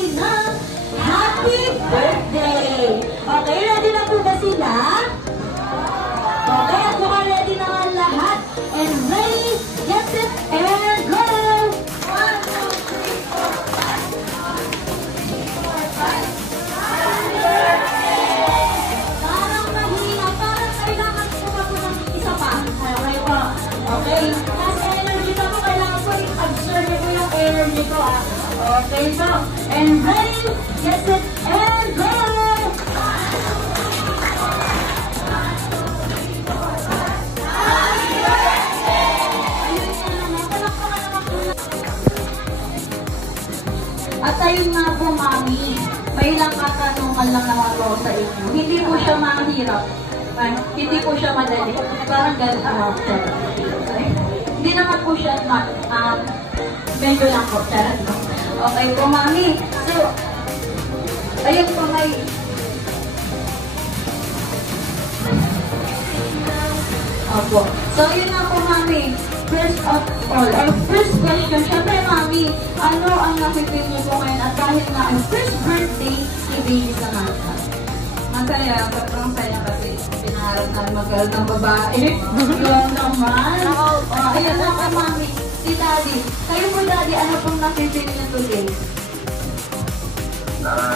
bumati ng happy birthday. Okay, ready na po ba sila? Okay, at mukhang ready na nga lahat. And ready, get set, and go! 1, 2, 3, 4, 5. Parang mahina, parang kailangan ko pa po ng isa pa. Okay po. Okay, mas energy na po, kailangan ko i-absorb ko yung energy ko. Okay po. And ready, get set, and go! At ayun nga po, Mami, may ilang katanungan lang naman po sa inyo. Hindi po siya mahirap. Hindi po siya madali. Parang gano'n. Hindi naman po siya medyo lang po. Okay po, Mami. So, ayun po, may... Opo. So, yun nga po, Mami. First of all, our first question, syempre, Mami, ano ang nakipil niyo po ngayon at dahil na ang first birthday ni Baby Samantha? Masaya, sobrang saya kasi pinaharap na mag-girl ng babae. Yun naman. Ayun na po, Mami. Si Daddy. Kayo po, Daddy, ano pong nakipil niyo today?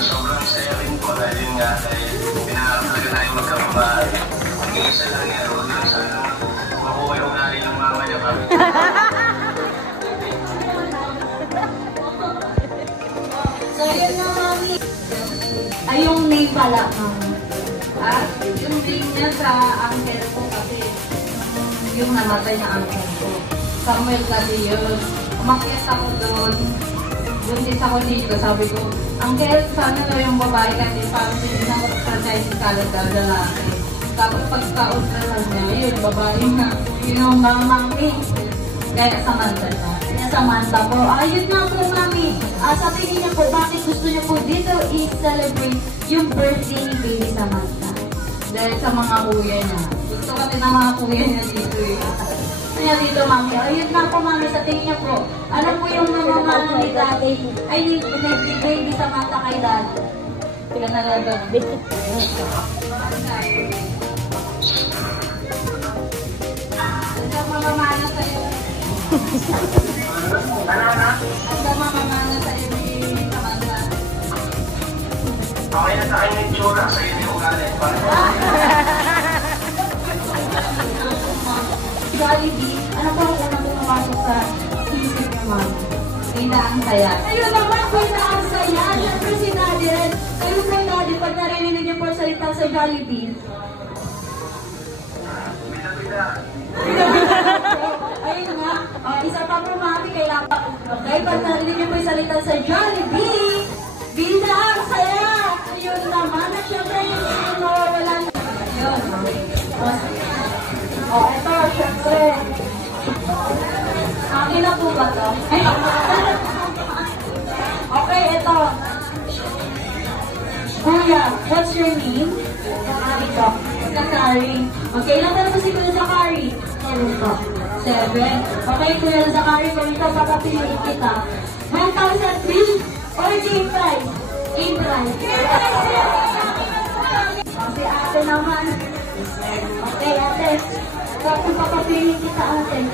Sobrang saya rin po dahil yun nga, dahil pinaharap talaga tayo magkababae. Isa lang yan, huwag lang sana. Makuha yung ugali ng mama niya kami. So, yun na, Mami. Ay, yung name pala, Mami. Yung name niya sa uncle ko kasi yung namatay na uncle ko. Samuel kasi yun. Umakyat ako doon. Buntis ako dito. Sabi ko, uncle, sana daw yung babae kasi parang hindi na mag-franchise kalat daw lalaki. Tapos pagka-ultra lang niya, yun, babae na. Yun ang Mami. Kaya Samantha na. Kaya Samantha po. Ayun nga po, Mami. Sa tingin niyo po, bakit gusto niyo po dito i-celebrate yung birthday ni Baby Samantha? Dahil sa mga kuya niya. Gusto kasi ng mga kuya niya dito eh. Kaya dito, Mami. Ayun nga po, Mami, sa tingin niyo po, ano po yung namamana ni Daddy? Ay, nagbigay ni Samantha kay Daddy. Sila na lang doon. Ang mamamana sa'yo. Ang mamamana sa'yo ni Samantha. Okay na sa akin yung tsura, sa'yo yung ugali. Jollibee, ano po ang unang pumapasok sa isip niyo, Mami? Hindi ang saya. Ayun naman po na ang saya. Siyempre si Daddy rin. Ayun po, Daddy, pag narinig niyo po salita sa Jollibee. Ayun nga. Isa pa po, Mami, kailangan. Okay, pag narinig niyo po yung salita sa Jollibee, bida ang saya. Ayun naman. At syempre yung wala na. Ayun. Ito, syempre. Akin na po ba ito? Okay, ito. Kuya, what's your name? Zakari po. Zakari. Okay, ilan na po si Kuya Zakari? 7 po. 7. Okay, Kuya Zakari, kung ikaw papapiliin kita, 1,000 bill or game prize? Game prize. Okay, ate naman. Okay, ate. Kung papapiliin kita, ate.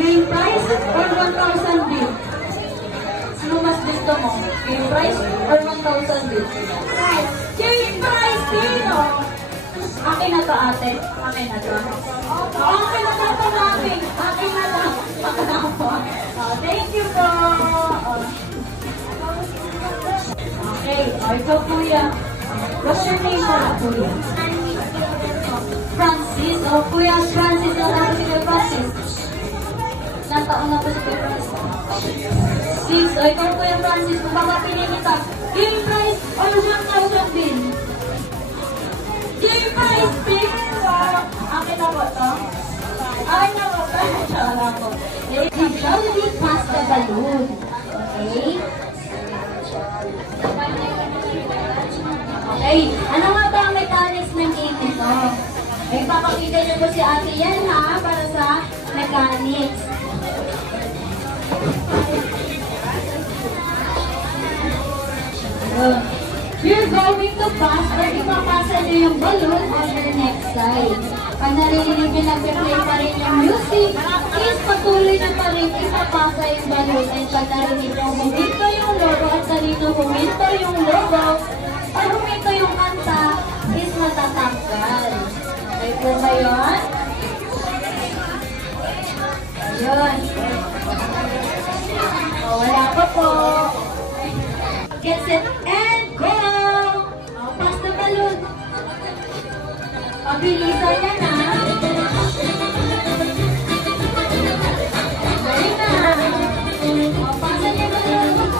Game prize or 1,000 bill? Ano mas gusto mo? Game prize or 1,000 bill? Game prize din! Akin na to, ate. Akin na to. Akin na to, namin. Akin na to. Thank you po. Okay. Ito, Kuya. What's your name po, Kuya? Francis. Kuya Francis. Ano si Kuya Francis? Ilang taon na po si Kuya Francis? 6. Ikaw, Kuya Francis, kung papapili kita, game prize or 1,000 bill? Game prize bill! Akin na po ito? Akin na po ito? Siya na po. Jollibee pasta balloon. Okay? Okay. Ano nga ba ang mechanics ng game nito? Ay, papakita niyo po si ate yan ha, para sa mechanics. Yun. You're going to pass or ipapasa nyo yung balloon on your next side. Pag narinig nyo nag-play pa rin yung music, please patuloy nyo pa rin ipapasa yung balloon. And pag narinig nyo huminto yung logo at narito huminto yung logo, pag huminto yung kanta, is matatanggal. Okay po ba yun? Yun. O, wala pa po. Get set and go! O, pass the balloon. Pabilisan yan na. Dali na. O, pasan yung balloon.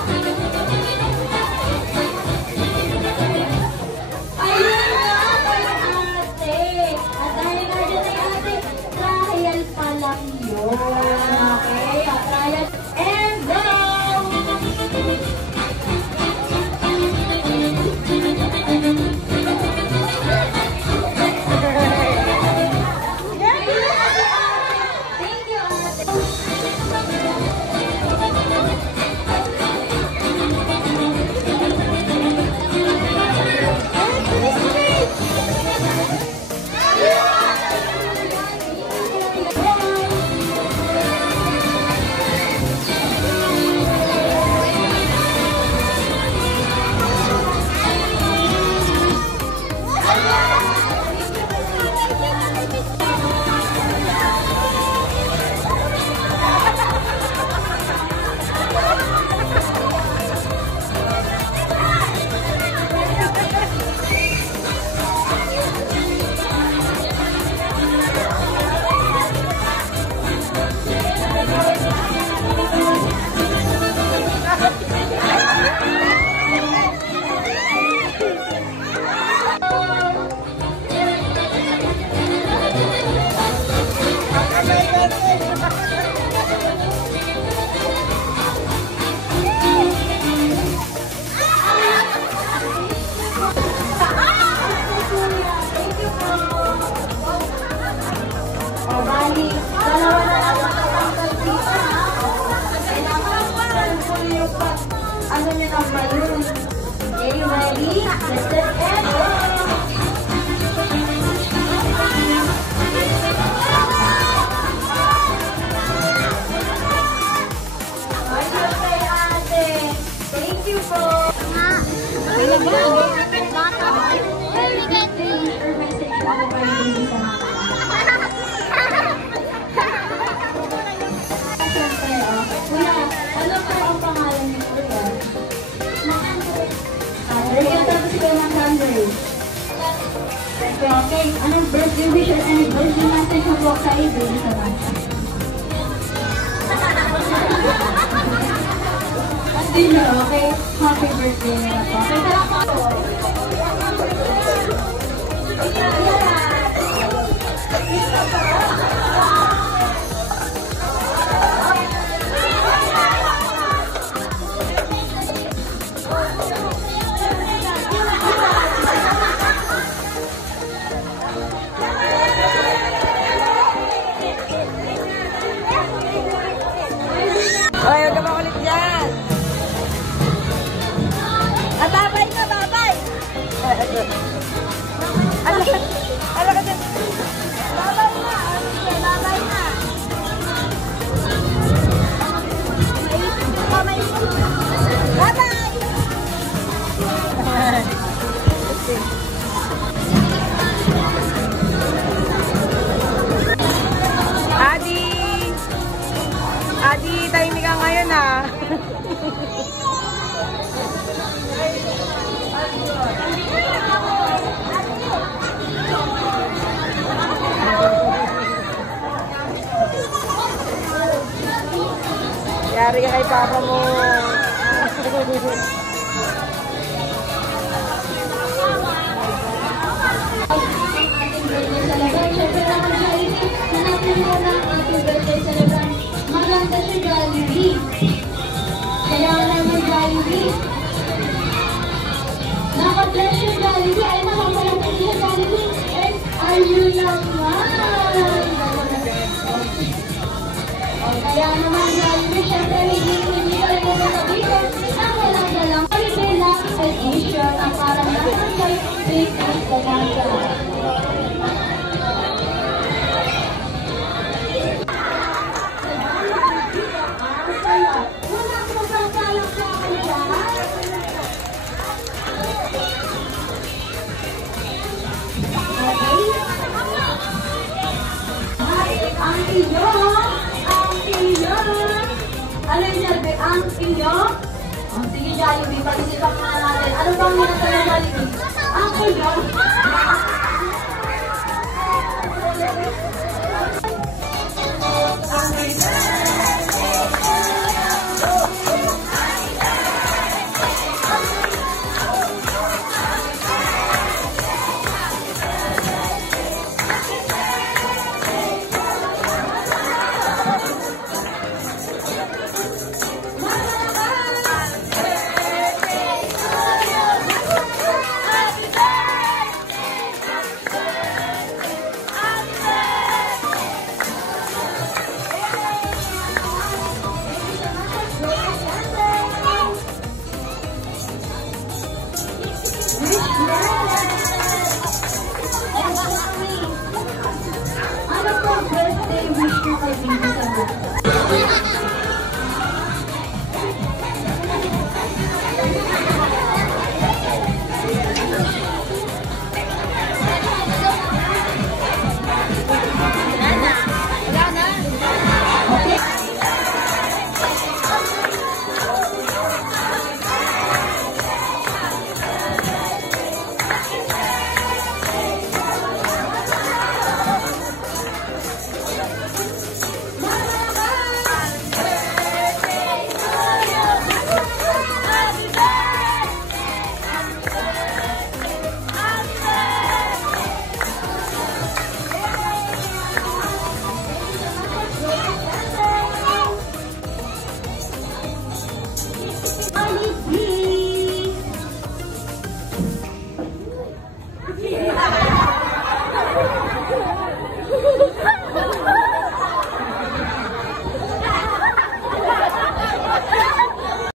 Ayun na, kayo ate. At dahil na dyan ay ate, trial pa lang yun. Okay, trial. And go! Ano nyo ng balloon? Okay, ready? Let's set and go! Okay, ate. Thank you po. Ano ba? Message ako kayo din sa mga. Kuya, ano po ang pangalan niyo, kuya? Bigyan tayo si Kuya Macandre. Okay, anong birthday wish or any birthday message mo po sa iyo? Hindi na, okay? Happy birthday na po. Okay, tara po. Huwag ka makulit dyan. Babay na, babay. Ala ka dyan. Babay na. Babay na. Babay. Adi, tahimik ka ngayon ah. Yari ka kay papa mo. Maganda siya Jollibee. Kaya naman Jollibee. Naka-bless siya Jollibee. Ay, nakamalapit siya Jollibee. And ayun naman. Kaya naman Jollibee, syempre hindi kayo mo dito. Ang walang dalang. Jollibee lang. Big and Commander. Ano yung sabi? Ang inyo? Sige, Jollibee, pag-isipan nga natin. Ano bang nasa ng Jollibee? Ang inyo?